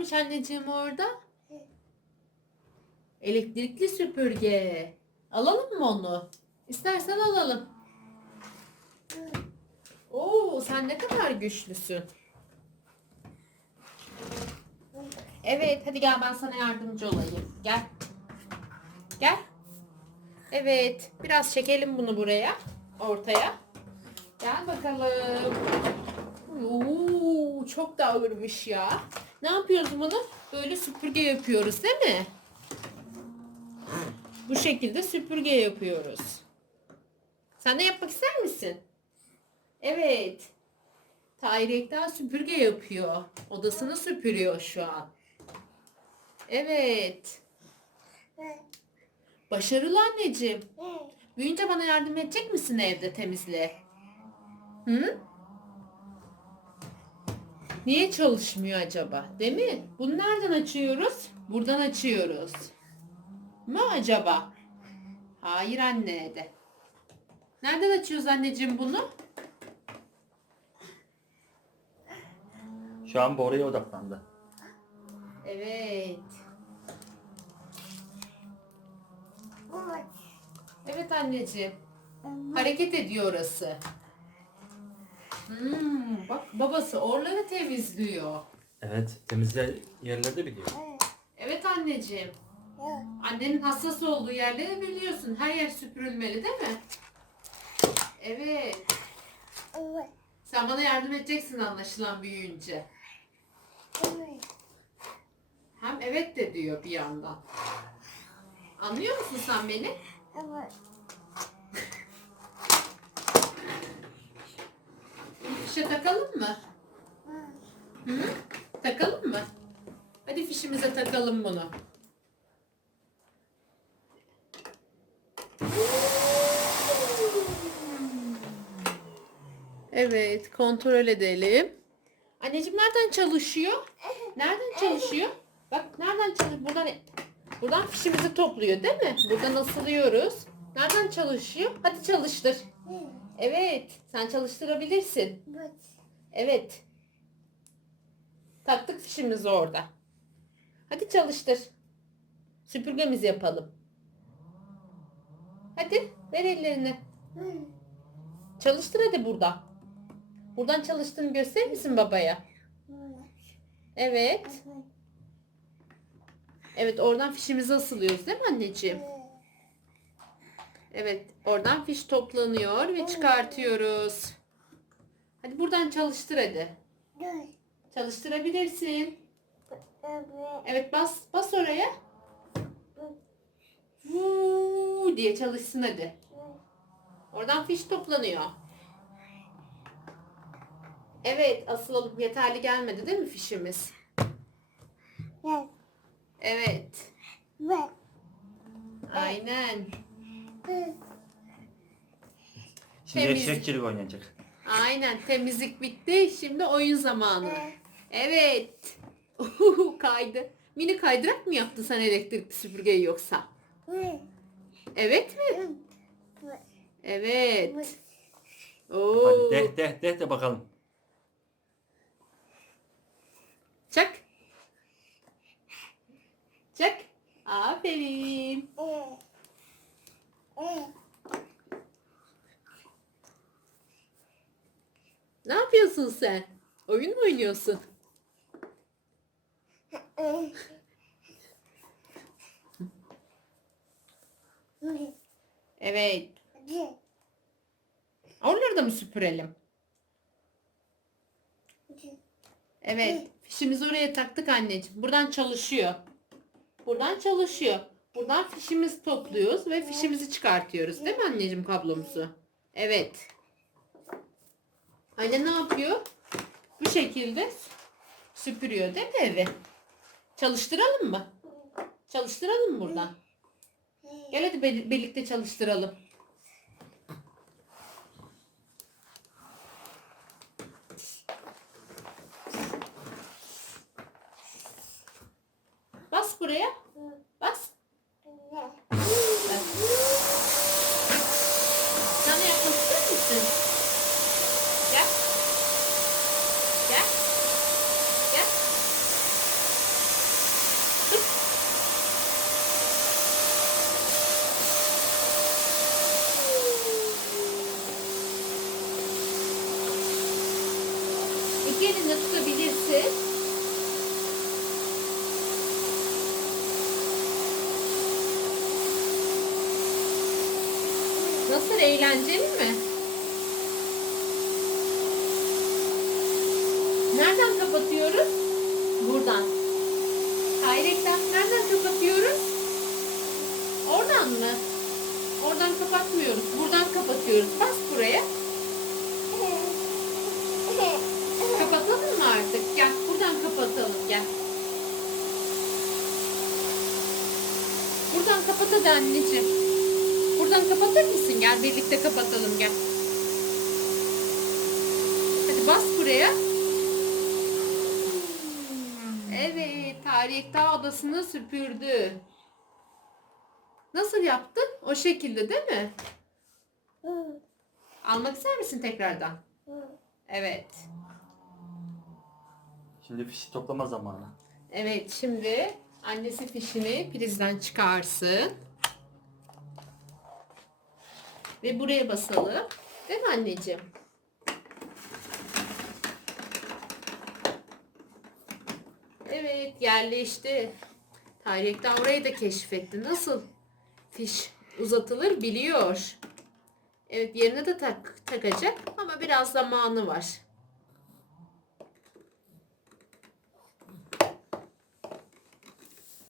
varmış anneciğim orada? Elektrikli süpürge. Alalım mı onu? İstersen alalım. Oo, sen ne kadar güçlüsün. Evet, hadi gel ben sana yardımcı olayım. Gel. Gel. Evet, biraz çekelim bunu buraya. Ortaya. Gel bakalım. Oo, çok da ağırmış ya. Ne yapıyoruz bunu? Böyle süpürge yapıyoruz değil mi? Bu şekilde süpürge yapıyoruz. Sen de yapmak ister misin? Evet. Tahir Ekta süpürge yapıyor. Odasını süpürüyor şu an. Evet. Başarılı anneciğim. Büyüyünce bana yardım edecek misin evde temizle? Hı? Niye çalışmıyor acaba? Değil mi? Bunu nereden açıyoruz? Buradan açıyoruz. Mı acaba? Hayır anne de. Nereden açıyoruz anneciğim bunu? Şu an Bora'ya odaklandı. Evet. Evet anneciğim. Hareket ediyor orası. Bak babası oraları temizliyor. Evet, temizle yerlerde biliyor. Evet anneciğim. Annenin hassas olduğu yerleri biliyorsun. Her yer süpürülmeli değil mi? Evet. Sen bana yardım edeceksin anlaşılan büyüyünce. Hem evet de diyor bir yandan. Anlıyor musun sen beni? Fişe takalım mı? Hı? Takalım mı? Hadi fişimize takalım bunu. Evet, kontrol edelim. Anneciğim nereden çalışıyor? Nereden çalışıyor? Bak nereden çalışıyor? Buradan fişimizi topluyor değil mi? Buradan asılıyoruz. Nereden çalışıyor? Hadi çalıştır. Evet, sen çalıştırabilirsin. Evet. Taktık fişimizi orada. Hadi çalıştır. Süpürgemizi yapalım. Hadi ver ellerini. Çalıştır hadi burada. Buradan çalıştığını gösterir misin babaya? Evet. Evet oradan fişimizi asılıyoruz değil mi anneciğim? Evet oradan fiş toplanıyor ve çıkartıyoruz. Hadi buradan çalıştır hadi. Çalıştırabilirsin. Evet bas oraya. Vuu diye çalışsın hadi. Oradan fiş toplanıyor. Evet asılalım. Yeterli gelmedi değil mi fişimiz? Evet. Aynen. Şimdi Temizlik. eşekçilik oynayacak. Aynen temizlik bitti. Şimdi oyun zamanı. Evet. Kaydı. Mini kaydırak mı yaptın sen elektrikli süpürgeyi yoksa? Evet mi? Evet. Oo. Hadi de bakalım. Çak. Çak. Aferin. Ne yapıyorsun sen? Oyun mu oynuyorsun? Evet. Oraları da mı süpürelim? Evet. Fişimizi oraya taktık anneciğim. Buradan çalışıyor. Buradan çalışıyor. Buradan fişimizi topluyoruz ve fişimizi çıkartıyoruz. Değil mi anneciğim kablomuzu? Evet. Anne ne yapıyor? Bu şekilde süpürüyor değil mi evi? Çalıştıralım mı? Çalıştıralım mı buradan? Gel hadi birlikte çalıştıralım. Bas buraya. Bas. Sen de yapmak ister misin? Gel. Gel. Gel. içinde tutabilirsin. Nasıl, eğlenceli mi? Nereden kapatıyoruz? Buradan. Hayrekten nereden kapatıyoruz? Oradan mı? Oradan kapatmıyoruz. Buradan kapatıyoruz. Bas buraya. Kapatalım mı artık? Gel buradan kapatalım, gel. Buradan kapat hadi anneciğim. Buradan kapatır mısın? Gel birlikte kapatalım, gel. Hadi bas buraya. Evet, Tarık Ekta odasını süpürdü. Nasıl yaptın? O şekilde değil mi? Almak ister misin tekrardan? Evet. Şimdi fişi toplama zamanı. Evet, şimdi annesi fişini prizden çıkarsın. Ve buraya basalım. Değil mi anneciğim? Evet, yerleşti. Tarık da orayı da keşfetti. Nasıl fiş uzatılır biliyor. Evet, yerine de takacak ama biraz zamanı var.